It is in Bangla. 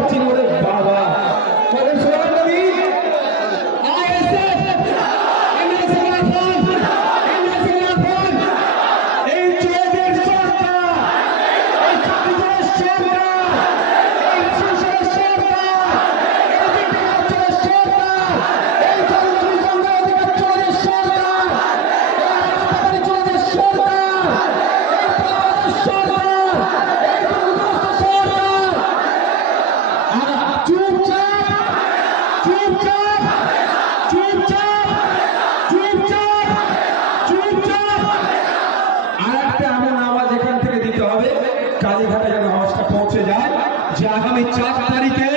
পাচ্ছি না ওরে বাবা। ওরে সোনামণি, এই চোরেদের সরকার, এই চোরেদের সরকার, এই শিশুদের সরকার, এই বিক্রিয়ার সরকার, এই জনগণের অধিকার চোরেদের সরকার, এই চোরেদের সরকার, এই পাওয়ারের সরকার, এই দুর্নীতিগ্রস্ত সরকার। চুপচাপ চুপচাপ চুপচাপ চুপচাপ চুপচাপ। আর একটা এমন আওয়াজ এখান থেকে দিতে হবে কালীঘাটে যেন আওয়াজটা পৌঁছে যায় যে আগামী 4 তারিখে